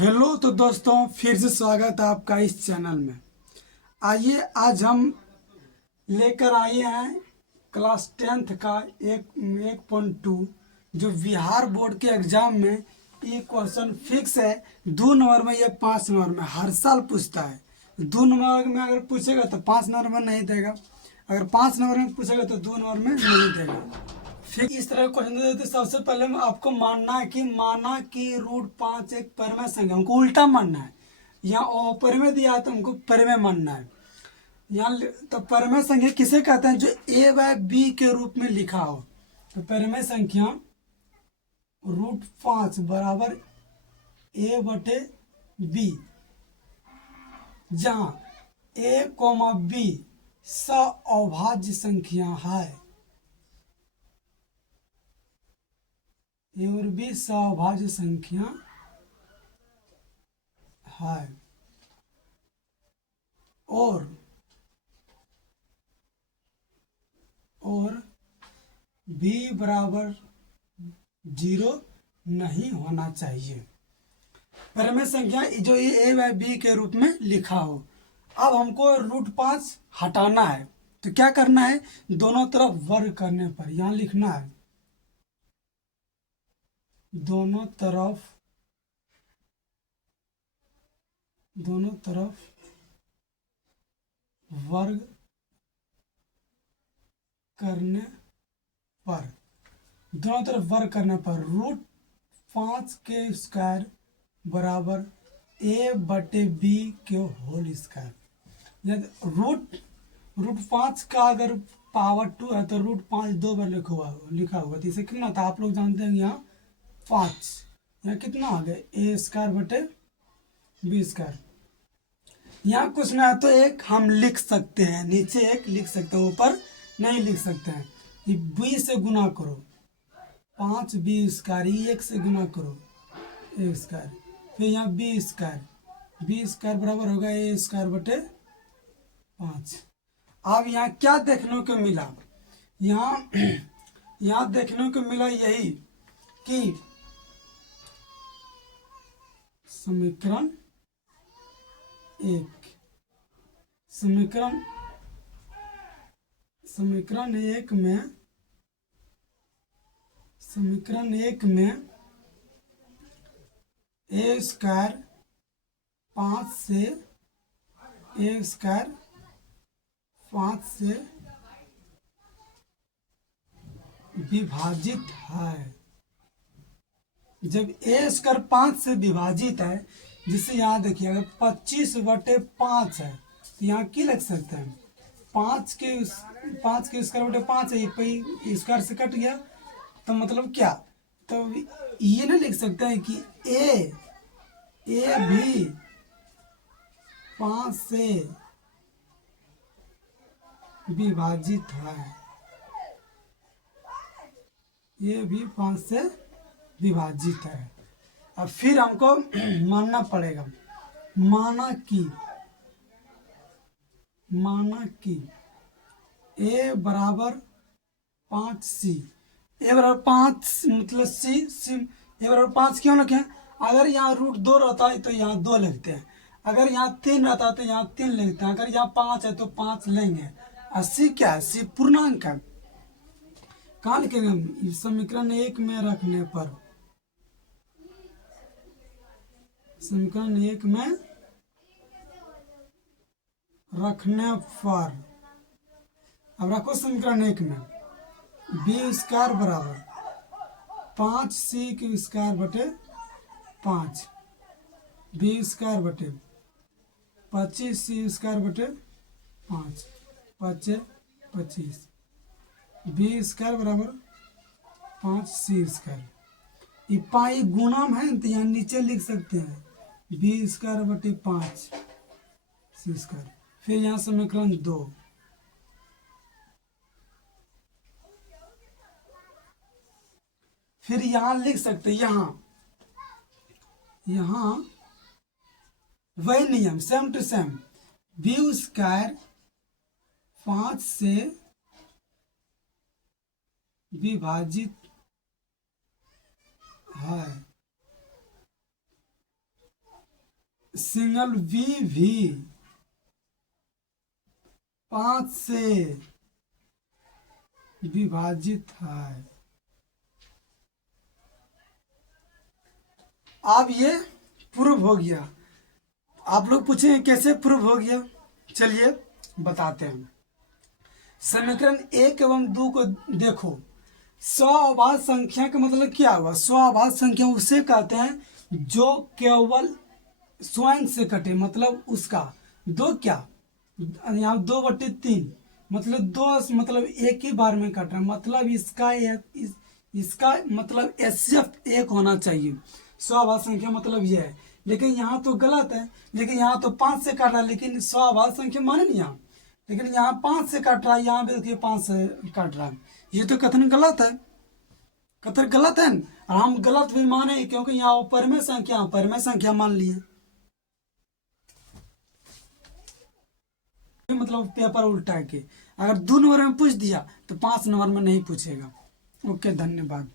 Hello तो दोस्तों, फिर से स्वागत है आपका इस चैनल में। आइए आज हम लेकर आए हैं क्लास 10th का एक 1.2 जो बिहार बोर्ड के एग्जाम में ये क्वेश्चन फिक्स है। 2 नंबर में, ये 5 नंबर में हर साल पूछता है। 2 नंबर में अगर पूछेगा तो 5 नंबर में नहीं देगा, अगर 5 नंबर में पूछेगा तो 2 नंबर में नहीं देगा। फिर इस तरह क्वेश्चन दे देते। सबसे पहले में आपको मानना है कि √5 एक परिमेय संख्या, हमको उल्टा मानना है। यहाँ परिमेय दिया है तो हमको परिमेय मानना है। यहाँ तो परिमेय संख्या किसे कहते हैं? जो a/b के रूप में लिखा हो। तो परिमेय संख्या √5 बराबर a/b, जहाँ a, b अभाज्य संख्या है, ए और बी अभाज्य संख्या है, और b बराबर 0 नहीं होना चाहिए। परिमेय संख्या जो ये a/b के रूप में लिखा हो। अब हमको √5 हटाना है, तो क्या करना है? दोनों तरफ वर्ग करने पर यहाँ लिखना है, दोनों तरफ वर्ग करने पर, दोनों तरफ वर्ग करने पर √5 के स्क्वायर बराबर a/b के होल स्क्वायर। यदि √5 का अगर पावर 2 है तो √5 2 बार लिखा हुआ तो इसे कितना था आप लोग जानते हैं। यहाँ 5, यहाँ कितना आ गया a²/b²। यहाँ कुछ ना है तो एक हम लिख सकते हैं, नीचे एक लिख सकते हैं, ऊपर नहीं लिख सकते हैं। ये b से गुना करो, 5b², 1 से गुना करो a², फिर यहाँ b² बराबर होगा a²/5। अब यहाँ क्या देखने को मिला? यहाँ देखने को मिला यही कि समीकरण एक में a² 5 से विभाजित है। जब a² 5 से विभाजित है, जिसे यहाँ देखिए अगर 25/5 है तो यहाँ की लिख सकते हैं 5 के स्क्वायर 5 है, ये स्क्वायर से कट गया तो मतलब क्या, तो ये ना लिख सकते हैं कि a भी 5 से विभाजित है, ये भी 5 से विभाजित है। अब फिर हमको मानना पड़ेगा, माना कि a बराबर 5c, a बराबर 5 मतलब c a बराबर 5 क्यों लिखे? अगर यहाँ √2 रहता है तो यहाँ 2 लिखते हैं, अगर यहाँ 3 रहता है तो यहाँ 3 लिखते हैं, अगर यहाँ 5 है तो 5 लेंगे। और c क्या है? c पूर्णांक है। कहाँ लिखेंगे? समीकरण 1 में रखने पर, समीकरण 1 में रखने पर, अब रखो समीकरण 1 में b² बराबर 5c²/5, b² 25c²/5, 5×5 b² बराबर 5c²। ये पाई गुणम है तो यहाँ नीचे लिख सकते हैं b²/5 c²। फिर यहाँ समीकरण 2, फिर यहाँ लिख सकते हैं, यहाँ वही नियम सेम टू सेम, b² 5 से विभाजित है, सिंगल वी भी 5 से विभाजित है। अब ये प्रूव हो गया। आप लोग पूछेंगे कैसे प्रूव हो गया, चलिए बताते हैं। समीकरण 1 एवं 2 को देखो। स्वाभाज्य संख्या का मतलब क्या हुआ? स्वाभाज्य संख्या उसे कहते हैं जो केवल स्वयं से कटे, मतलब उसका दो क्या, यहाँ 2/3, मतलब दो, मतलब एक ही बार में कट रहा है, मतलब इसका मतलब एचसीएफ एक होना चाहिए। स्वाभाज्य संख्या मतलब यह है, लेकिन यहाँ तो गलत है। लेकिन यहाँ तो 5 से काट रहा है, लेकिन स्वाभाज्य संख्या माने नहीं यहाँ, लेकिन यहाँ 5 से काट रहा है, यहाँ भी देखिए 5 से काट रहा है। ये तो कथन गलत है, कथन गलत है। और हम गलत भी माने क्योंकि यहाँ परमेय संख्या मान लिए, मतलब पेपर उल्टा के। अगर 2 नंबर में पूछ दिया तो 5 नंबर में नहीं पूछेगा। ओके, धन्यवाद।